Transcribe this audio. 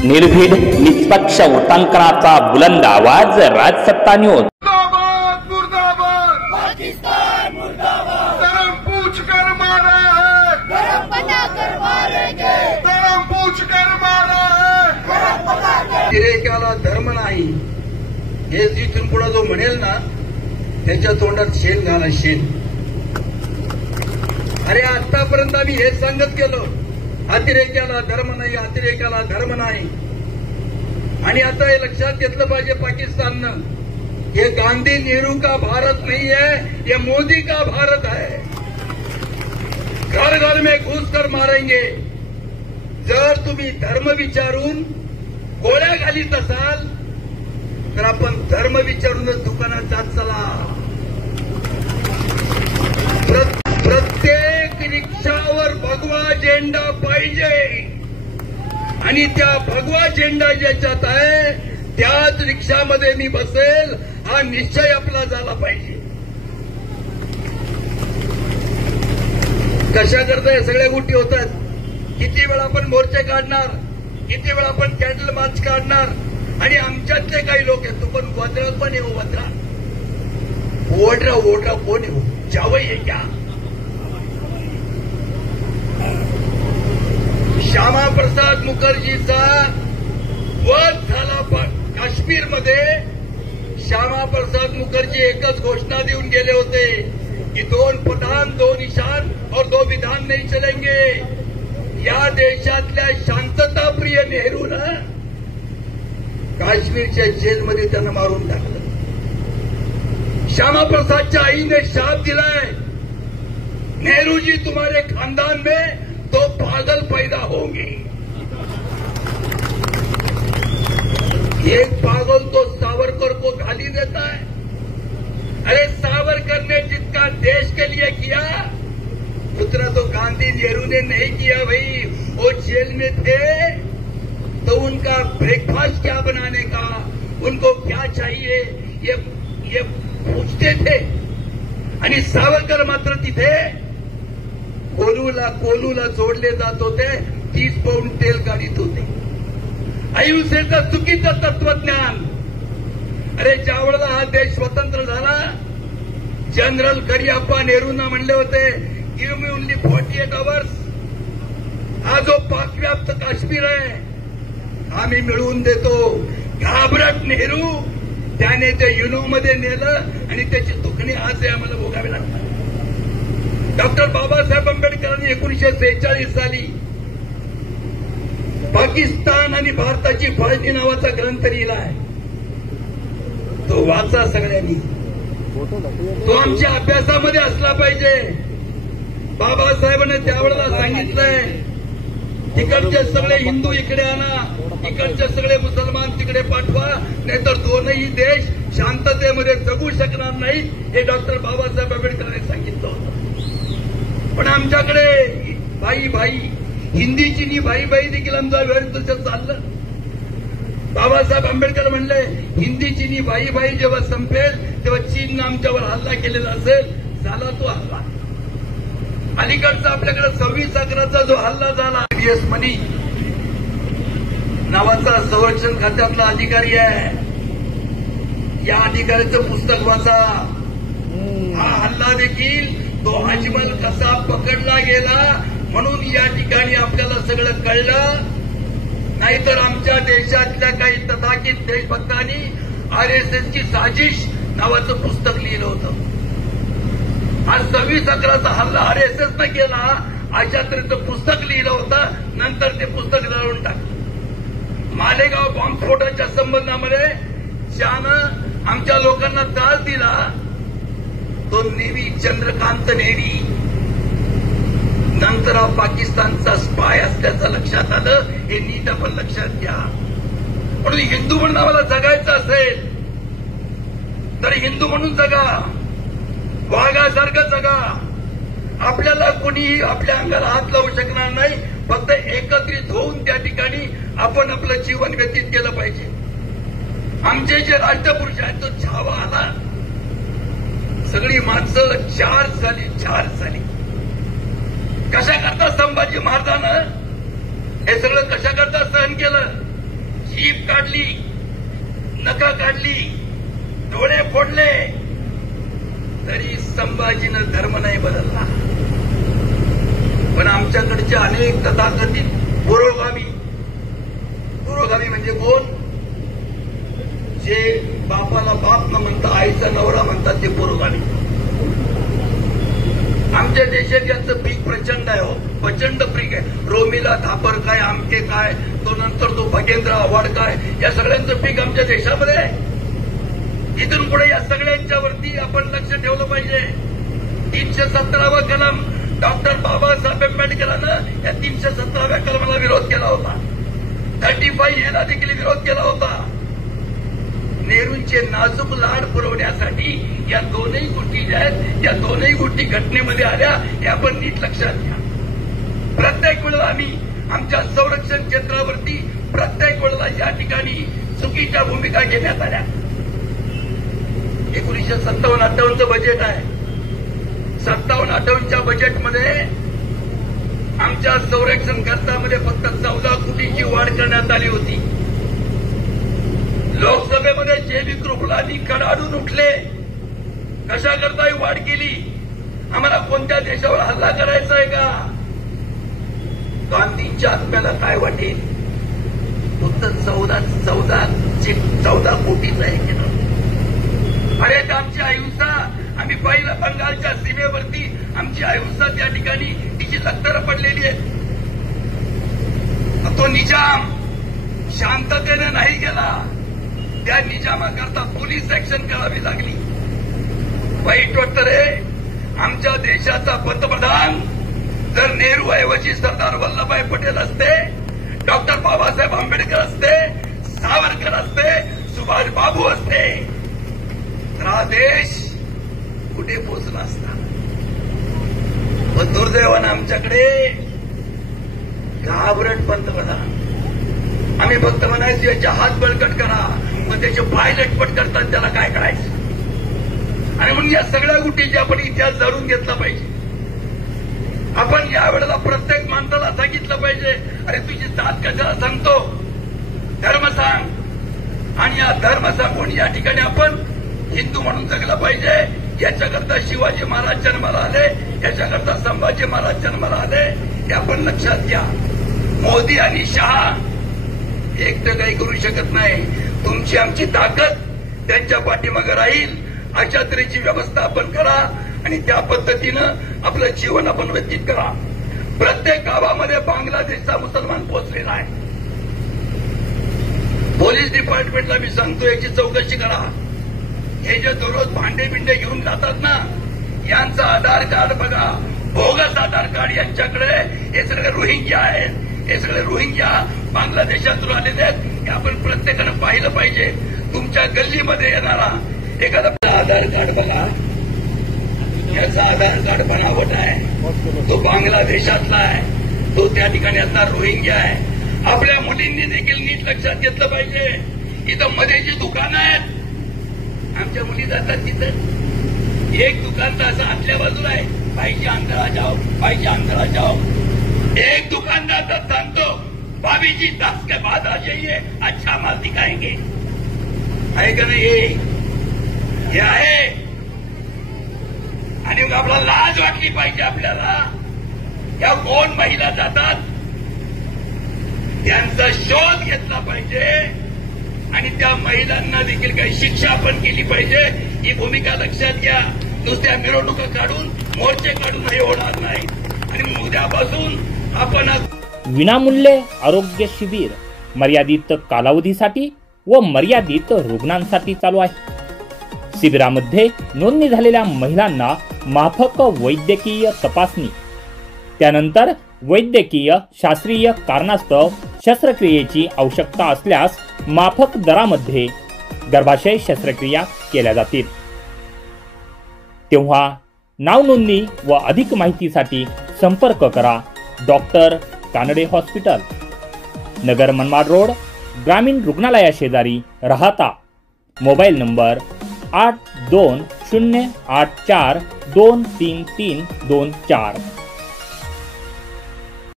निर्भीड निष्पक्ष वोटांकनाचा बुलंद आवाज राजसत्ता न्यूज। मुर्दाबाद मुर्दाबाद पाकिस्तान मुर्दाबाद। धर्म पूछ कर मारा है, धर्म बता कर मारेंगे। धर्म पूछ कर मारा है, धर्म बता कर। गिरेकाला धर्म नाही हे जिथून पुढे जो म्हणेल ना त्याच्या तोंडात शेण घाला शेण। अरे आतापर्यंत आम्ही हे सांगत गेलो, अतिरेक्याला धर्म नाही, अतिरेक्याला धर्म नाही। आणि आता हे लक्षात घेतलं पाहिजे पाकिस्ताननं, ये गांधी नेहरू का भारत नहीं है, ये मोदी का भारत है। घर घर में घुस कर मारेंगे। जर तुम्ही धर्म विचारून गोळ्या घालीत असाल तर आपण धर्म विचारूनच दुकानात जात चला। प्रत्येक रिक्षावर भगवा झेंडा पाहिजे आणि त्या भगवा झेंडा ज्याच्यात आहे त्याच रिक्षामध्ये मी बसेल हा निश्चय आपला झाला पाहिजे। कशा करता हे सगळ्या गोष्टी होतात? किती वेळा आपण मोर्चे काढणार, किती वेळा आपण कॅन्डल मार्च काढणार आणि आमच्यातले काही लोक आहेत तो पण वद्रा पण येऊ वद्रा ओढरा ओढरा कोण येऊ जावई आहे क्या? श्यामा प्रसाद मुखर्जीचा वध झाला काश्मीरमध्ये। श्यामा प्रसाद मुखर्जी एकच घोषणा देऊन गेले होते की 2 प्रधान 2 ईशान और 2 विधान नहीं चलेंगे। या देशातल्या शांतताप्रिय नेहरूला काश्मीरच्या जेलमध्ये त्यांना मारून टाकलं। श्यामा प्रसादच्या आईने शाप दिलाय, नेहरू जी तुम्हारे खानदान में तो पागल पैदा होंगे। एक पागल तो सावरकर को गाली देता है। अरे सावरकर ने जितना देश के लिए किया उतना तो गांधी नेहरू ने नहीं किया भाई। वो जेल में थे तो उनका ब्रेकफास्ट क्या बनाने का, उनको क्या चाहिए ये पूछते थे। आणि सावरकर मात्र तिथे कोलूला जोडले जात होते, 30 पाऊंड तेल काढीत होते। अहिंसेचं चुकीचं तत्वज्ञान। अरे ज्यावेळेला हा देश स्वतंत्र झाला जनरल करियप्पा नेहरूंना म्हणले होते गिव्ह मी ओनली 48 आवर्स। हा जो पाकव्याप्त काश्मीर आहे आम्ही मिळवून देतो। घाबरट नेहरू त्याने ते युनोमध्ये नेलं आणि त्याची दुखणी आज आम्हाला भोगावी लागतात। डॉक्टर बाबासाहेब आंबेडकरांनी 1946 साली पाकिस्तान आणि भारताची फाळणी नावाचा ग्रंथ लिहिलाय, तो वाचा सगळ्यांनी। तो आमच्या अभ्यासामध्ये असला पाहिजे। बाबासाहेबांनी त्यावेळेला सांगितलंय तिकडचे सगळे हिंदू इकडे आणा, इकडचे सगळे मुसलमान तिकडे पाठवा, नाहीतर दोनही देश शांततेमध्ये जगू शकणार नाहीत। हे डॉक्टर बाबासाहेब आंबेडकरांनी सांगितलं होतं। पण आमच्याकडे भाई हिंदीची नी भाई देखील आमचा व्यवस्थित चाललं। बाबासाहेब आंबेडकर म्हणले हिंदीची नी भाई जेव्हा संपेल तेव्हा चीननं आमच्यावर हल्ला केलेला असेल, झाला तो हल्ला। अलीकडचा आपल्याकडे 26 अकराचा जो हल्ला झाला, एस मनी नावाचा संरक्षण खात्यातला अधिकारी आहे, या अधिकाऱ्याचं पुस्तक वाचा। हा हल्ला देखील तो अजमल कसा पकडला गेला म्हणून या ठिकाणी आपल्याला सगळं कळलं। नाहीतर आमच्या देशातल्या काही तथाकथित देशभक्तांनी आरएसएसची साजिश नावाचं पुस्तक लिहिलं होतं। आज 26 अकराचा हल्ला आरएसएसनं केला अशा तऱ्हेचं पुस्तक लिहिलं होतं, नंतर ते पुस्तक जळवून टाकलं। मालेगाव बॉम्बस्फोटाच्या संबंधामध्ये ज्यानं आमच्या लोकांना त्रास दिला तो नेव्ही चंद्रकांत नेव्ही नंतर हा पाकिस्तानचा स्पाय असल्याचं लक्षात आलं। हे नीट आपण लक्षात घ्या। म्हणून हिंदू म्हणून आम्हाला जगायचं असेल तर हिंदू म्हणून जगा, वाघासारखं जगा। आपल्याला कोणीही आपल्या अंगाला हात लावू शकणार नाही, फक्त एकत्रित होऊन त्या ठिकाणी आपण आपलं जीवन व्यतीत केलं पाहिजे। आमचे जे राष्ट्रपुरुष आहेत तो छावा आला, सगळी माणसं 4 झाली। कशा करता संभाजी महाराजांना हे सगळं कशा करता सहन केलं? जीभ काढली, नखं काढली, डोळे फोडले, तरी संभाजीनं धर्म नाही बदलला. पण आमच्याकडचे अनेक तथाकथित पुरोगामी म्हणजे कोण? जे बापाला बाप न म्हणता आईचा नवरा म्हणतात ते पुरोगामी. आमच्या देशात याचं पीक प्रचंड आहे, हो, प्रचंड पीक आहे. रोमिला थापर काय, आमके काय, तो नंतर तो भगेंद्र आव्हाड काय, या सगळ्यांचं पीक आमच्या देशामध्ये आहे. इथून पुढे या सगळ्यांच्यावरती आपण लक्ष ठेवलं पाहिजे. 317वा कलम डॉक्टर बाबासाहेब आंबेडकरांनं या 317व्या कलमाला विरोध केला होता. 35 याला देखील विरोध केला होता. नेहरूंचे नाजूक लाड पुरवण्यासाठी या दोनही गोष्टी ज्या आहेत, या दोनही गोष्टी घटनेमध्ये आल्या, हे आपण नीट लक्षात घ्या. प्रत्येक वेळेला आम्ही आमच्या संरक्षण क्षेत्रावरती प्रत्येक वेळेला या ठिकाणी चुकीच्या भूमिका घेण्यात आल्या. 1957-58चं बजेट आहे. 57-58च्या बजेटमध्ये आमच्या संरक्षण खर्चामध्ये फक्त 14 कोटीची वाढ करण्यात आली होती. लोकसभेमध्ये जे.बी. कृपलानी कडाडून उठले, कशा करता वाढ केली? आम्हाला कोणत्या देशावर हल्ला करायचा आहे का? गांधींच्या आत्म्याला काय वाटेल? फक्त 14 कोटीचं आहे केलं. अरे आमची अहिंसा, आम्ही पाहिलं बंगालच्या सीमेवरती आमची अहिंसा त्या ठिकाणी तिची लक्तर पडलेली आहे. तो निजाम शांततेने नाही गेला. त्या निजामाकरता पोलीस ऍक्शन करावी लागली. वाईट वाटतं रे. आमच्या देशाचा पंतप्रधान जर नेहरू ऐवजी सरदार वल्लभभाई पटेल असते, डॉक्टर बाबासाहेब आंबेडकर असते, सावरकर असते, सुभाष बाबू असते, तर हा देश कुठे पोहोचला असता. पण दुर्दैवानं आमच्याकडे घाबरट पंतप्रधान. आम्ही फक्त म्हणायचं याचे हात बळकट करा, मग त्याचे पाय लटपट करतात, त्याला काय करायचं? आणि म्हणून या सगळ्या गोष्टीचा आपण इतिहास जाणून घेतला पाहिजे. आपण यावेळेला प्रत्येक माणसाला सांगितलं पाहिजे, अरे तुझी जात कशाला सांगतो? धर्म सांग. आणि या धर्म सांगून या ठिकाणी आपण हिंदू म्हणून जगलं पाहिजे. याच्याकरता शिवाजी महाराज जन्माला आले, याच्याकरता संभाजी महाराज जन्माला आले, हे आपण लक्षात घ्या. मोदी आणि शहा एकटं काही करू शकत नाही. तुमची आमची ताकद त्यांच्या पाठीमागे राहील. अशा तऱ्हेची व्यवस्था आपण करा आणि त्या पद्धतीनं आपलं जीवन आपण व्यतीत करा. प्रत्येक गावामध्ये बांगलादेशचा मुसलमान पोहोचलेला आहे. पोलीस डिपार्टमेंटला मी सांगतो याची चौकशी करा. हे जे दररोज भांडे बिंडे घेऊन जातात ना, यांचं आधार कार्ड बघा, बोगस आधार कार्ड यांच्याकडे. हे सगळे रोहिंग्या आहेत. हे सगळे रोहिंग्या बांगलादेशातून आलेले आहेत. हे आपण प्रत्येकानं पाहिलं पाहिजे. तुमच्या गल्लीमध्ये येणारा एखादा आधार कार्ड बघा, याचा आधार कार्ड बनावट आहे, तो बांगलादेशातला आहे, तो त्या ठिकाणी आता रोहिंग्या आहे. आपल्या मुलींनी देखील नीट लक्षात घेतलं पाहिजे. इथं मध्ये जी दुकानं आहेत, आमच्या मुली जातात तिथं. एक दुकान तर असं आतल्या बाजूला आहे, पाहिजे अंधरा जाओ, पाहिजे अंधरा जाओ. एक दुकानदार तर सांगतो, भाभी जी 10 के बाद आ जाइए, अच्छा माल दिखाएंगे. आहे का नाही? हे आहे. आणि मग आपल्याला लाज वाटली पाहिजे. आपल्याला या कोण महिला जातात त्यांचा शोध घेतला पाहिजे आणि त्या महिलांना देखील काही शिक्षा आपण केली पाहिजे. ही भूमिका लक्षात घ्या. नुसत्या मिरवणुका काढून, मोर्चे काढून हे होणार नाही. आणि उद्यापासून आपण विनामूल्य आरोग्य शिबिर मर्यादित कालावधीसाठी व मर्यादित रुग्णांसाठी चालू आहे. शिबिरामध्ये नोंदणी झालेल्या महिलांना माफक वैद्यकीय तपासणी, त्यानंतर वैद्यकीय शास्त्रीय कारणास्तव शस्त्रक्रियेची आवश्यकता असल्यास माफक दरामध्ये गर्भाशय शस्त्रक्रिया केल्या जातील. तेव्हा नाव नोंदणी व अधिक माहितीसाठी संपर्क करा doctor Kanade hospital, Nagar Manmad road, ग्रामीण रुग्णालया शेजारी, राहता. Mobile number 8208423324.